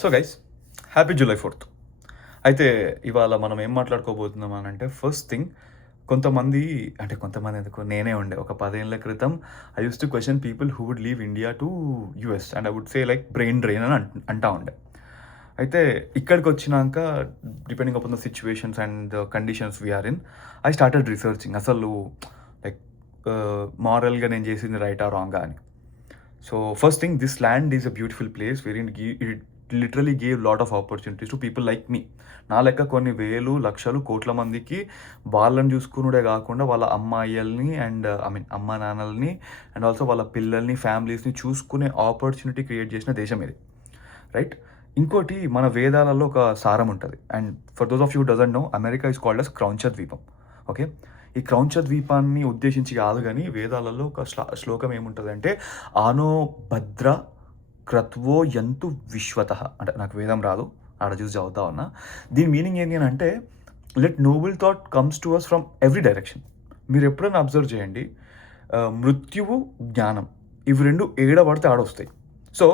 So guys, happy July 4th. అయితే ఇవాళ మనం ఏం మాట్లాడుకోబోతున్నాం అని అంటే, ఫస్ట్ థింగ్, కొంతమంది ఎందుకు, నేనే ఉండే ఒక 10 ఏళ్ల క్రితం I use to question people who would leave India to US and I would say like brain drain అని అంటా ఉండే. అయితే ఇక్కడికి వచ్చినాక, depending upon the situations and the conditions we're in, I started researching అసలు లైక్ మారల్గా నేను చేసింది రైటా రాంగా అని. So first thing, this land is a beautiful place very it literally gave lot of opportunities to people like me. నా లెక్క కొన్ని వేలు లక్షలు కోట్ల మందికి వాళ్ళని చూసుకునుడే కాకుండా వాళ్ళ అమ్మాయిల్ని అండ్ అమ్మా నాన్నల్ని అండ్ ఆల్సో వాళ్ళ పిల్లల్ని ఫ్యామిలీస్ని చూసుకునే ఆపర్చునిటీ క్రియేట్ చేసిన దేశం ఇది, రైట్? ఇంకోటి, మన వేదాలలో ఒక సారం ఉంటుంది. And for those of you doesn't know, America is called as క్రౌంచ ద్వీపం. ఓకే, ఈ క్రౌంచ ద్వీపాన్ని ఉద్దేశించి కాదు, కానీ వేదాలలో ఒక శ్లోకం ఏముంటుంది అంటే, ఆనో భద్ర క్రత్వో యంతు విశ్వత. అంటే నాకు వేదం రాదు, ఆడ చూసి చదువుతా ఉన్నా. దీని మీనింగ్ ఏంటి అని అంటే, let noble thought comes to us from every direction. మీరు ఎప్పుడైనా అబ్జర్వ్ చేయండి, మృత్యువు జ్ఞానం ఇవి రెండు ఏడ పడితే ఆడొస్తాయి. సో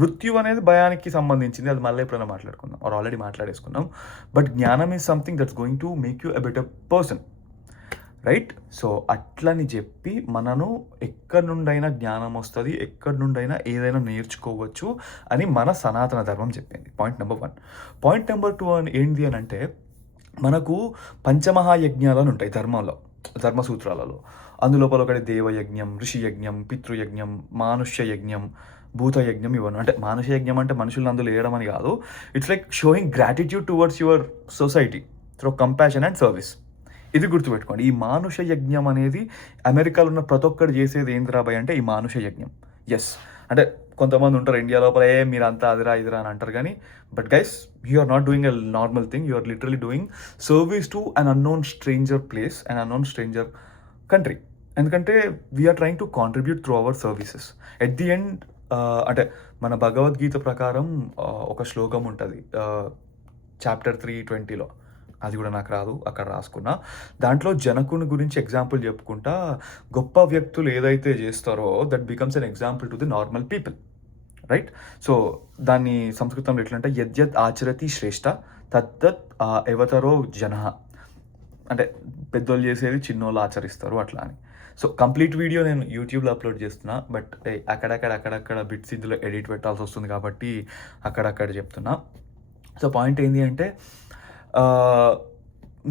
మృత్యు అనేది భయానికి సంబంధించింది, అది మళ్ళీ ఎప్పుడైనా మాట్లాడుకుందాం, ఆర్ ఆల్రెడీ మాట్లాడేసుకున్నాం. బట్ జ్ఞానం is something that's going to make you a better person, right? So అట్లని చెప్పి మనను ఎక్కడి నుండైనా జ్ఞానం వస్తుంది, ఎక్కడి నుండైనా ఏదైనా నేర్చుకోవచ్చు అని మన సనాతన ధర్మం చెప్పింది. Point number 1. పాయింట్ నెంబర్ 2 అని ఏంటి అని అంటే, మనకు పంచమహాయజ్ఞాలు ఉంటాయి ధర్మసూత్రాలలో. అందులోపల ఒకటి దేవయజ్ఞం, ఋషి యజ్ఞం, పితృయజ్ఞం, మానుష్య యజ్ఞం, భూతయజ్ఞం. ఇవన్నీ అంటే మానుష్య యజ్ఞం అంటే మనుషులను అందులో వేయడం అని కాదు. It's like showing gratitude towards your society through compassion and service. ఇది గుర్తుపెట్టుకోండి. ఈ మానుష యజ్ఞం అనేది అమెరికాలో ఉన్న ప్రతి ఒక్కరు చేసేది ఏంటి రాబాయ్ అంటే ఈ మానుష యజ్ఞం. ఎస్, అంటే కొంతమంది ఉంటారు ఇండియా లోపల, మీరు అంతా అదిరా ఇదిరా అని అంటారు, కానీ but guys, you are not doing a normal thing, you are literally doing service to un unknown stranger place and unknown stranger country. ఎందుకంటే we're trying to contribute through our services. At the end, అంటే మన భగవద్గీత ప్రకారం ఒక శ్లోకం ఉంటుంది, chapter 3:20లో. అది కూడా నాకు రాదు, అక్కడ రాసుకున్నా. దాంట్లో జనకుని గురించి ఎగ్జాంపుల్ చెప్పుకుంటా, గొప్ప వ్యక్తులు ఏదైతే చేస్తారో that becomes an example to the normal people, right? So దాన్ని సంస్కృతంలో ఎట్లంటే, యద్యత్ ఆచరతి శ్రేష్ఠ తద్దత్ ఎవతరో జన. అంటే పెద్దోళ్ళు చేసేది చిన్నోళ్ళు ఆచరిస్తారు అట్లా అని. సో కంప్లీట్ వీడియో నేను యూట్యూబ్లో అప్లోడ్ చేస్తున్నా, బట్ అక్కడక్కడ బిట్స్ ఇందులో ఎడిట్ పెట్టాల్సి వస్తుంది కాబట్టి అక్కడక్కడ చెప్తున్నా. సో పాయింట్ ఏంటి అంటే,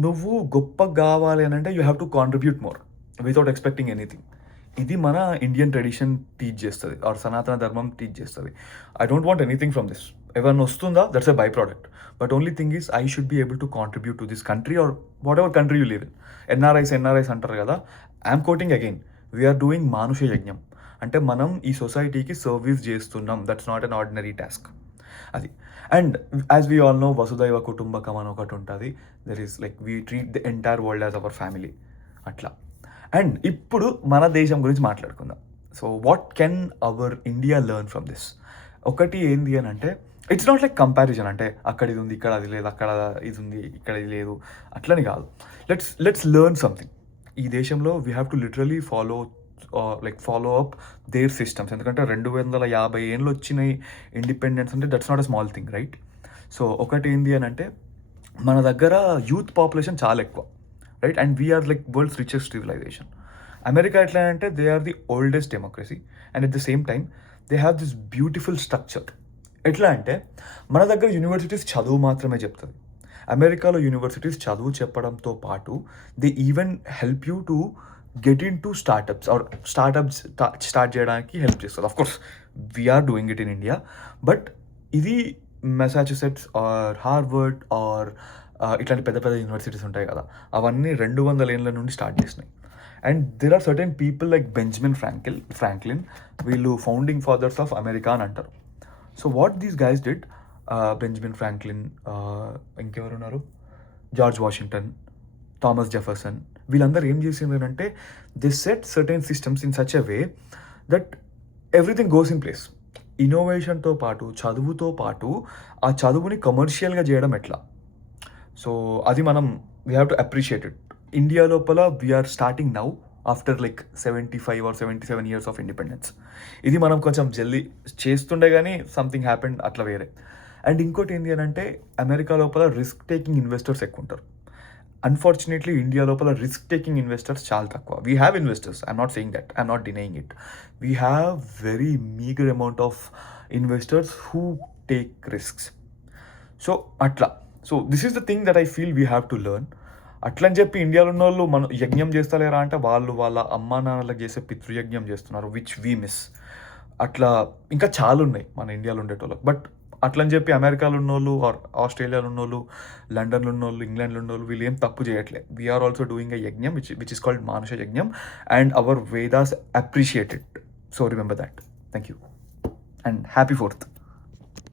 నువ్వు గొప్ప కావాలి అని అంటే you have to contribute more without expecting anything. ఇది మన ఇండియన్ ట్రెడిషన్ టీచ్ చేస్తుంది, ఆర్ సనాతన ధర్మం టీచ్ చేస్తుంది. I don't want anything from this. ఎవరిని వస్తుందా, that's a byproduct. But only thing is I should be able to contribute to this country or whatever country you live in. NRIs అంటారు కదా, I'm quoting again, we're doing మానుష యజ్ఞం. అంటే మనం ఈ సొసైటీకి సర్వీస్ చేస్తున్నాం, that's not an ordinary task అది. And as we all know, వసుదైవ కుటుంబకం అని ఒకటి ఉంటుంది. There is like we treat the entire world as our family అట్లా. అండ్ ఇప్పుడు మన దేశం గురించి మాట్లాడుకుందాం. So what can our India learn from this? ఒకటి ఏంది అని అంటే, ఇట్స్ నాట్ లైక్ కంపారిజన్, అంటే అక్కడ ఇది ఉంది, ఇక్కడ అది లేదు, అక్కడ ఇది ఉంది, ఇక్కడ ఇది లేదు, అట్లని కాదు. Let's learn something. ఈ దేశంలో we have to literally follow up their systems. ఎందుకంటే 250 ఏళ్ళు వచ్చినాయి ఇండిపెండెన్స్ అంటే that's not a small thing, right? So ఒకటి ఏంది అని అంటే, మన దగ్గర యూత్ పాపులేషన్ చాలా ఎక్కువ, right? And we're like world's richest civilization. America ఎట్లా అంటే, they are the oldest democracy and at the same time they have this beautiful structure. ఎట్లా అంటే, మన దగ్గర యూనివర్సిటీస్ చదువు మాత్రమే చెప్తుంది. అమెరికాలో యూనివర్సిటీస్ చదువు చెప్పడంతో పాటు they even help you to get in to startups start చేయడానికి హెల్ప్ చేస్తుంది. Of course we're doing it in India, but ఇది మెసాచ్యుసెట్స్ ఆర్ హార్వర్డ్ ఆర్ ఇట్లాంటి పెద్ద పెద్ద యూనివర్సిటీస్ ఉంటాయి కదా, అవన్నీ 200 ఏళ్ళ నుండి స్టార్ట్ చేసినాయి. And there are certain people like Benjamin Franklin, వీళ్ళు ఫౌండింగ్ ఫాదర్స్ ఆఫ్ అమెరికా అని అంటారు. So what these guys did, Benjamin Franklin, ఇంకెవరున్నారు, జార్జ్ వాషింగ్టన్, థామస్ జెఫర్సన్, వీళ్ళందరూ ఏం చేసిందంటే, they set certain systems in such a way that everything goes in place. ఇన్నోవేషన్తో పాటు, చదువుతో పాటు, ఆ చదువుని కమర్షియల్గా చేయడం ఎట్లా, సో అది మనం we have to appreciate it. India లోపల we're starting now after like 75 or 77 years of independence. ఇది మనం కొంచెం జల్దీ చేస్తుండే కానీ సంథింగ్ హ్యాపెండ్ అట్లా వేరే. అండ్ ఇంకోటి ఏంటి అని అంటే అమెరికా లోపల రిస్క్ టేకింగ్ ఇన్వెస్టర్స్ ఎక్కువ ఉంటారు. అన్ఫార్చునేట్లీ ఇండియా లోపల రిస్క్ టేకింగ్ ఇన్వెస్టర్స్ చాలా తక్కువ. We have investors, I'm not saying that, I'm not denying it. We have very meager amount of investors who take risks. So అట్లా. So this is the thing that I feel we have to learn. అట్లని చెప్పి ఇండియాలో ఉన్న వాళ్ళు మనం యజ్ఞం చేస్తలేరా అంటే వాళ్ళు వాళ్ళ అమ్మా నాన్నలకు చేసే పితృయజ్ఞం చేస్తున్నారు, విచ్ వీ మిస్. అట్లా ఇంకా చాలా ఉన్నాయి మన ఇండియాలో ఉండేటోళ్ళకి. బట్ అట్లని చెప్పి అమెరికాలో ఉన్నోళ్ళు ఆర్ ఆస్ట్రేలియాలో ఉన్నోళ్ళు, లండన్లో ఉన్నోళ్ళు, ఇంగ్లాండ్లో ఉన్నోళ్ళు వీళ్ళు ఏం తప్పు చేయట్లేదు. వీఆర్ ఆల్సో డూయింగ్ ఎ యజ్ఞం విచ్ ఇస్ కాల్డ్ మానుష యజ్ఞం, and hour Vedas appreciate it. So remember that. Thank you and happy 4th.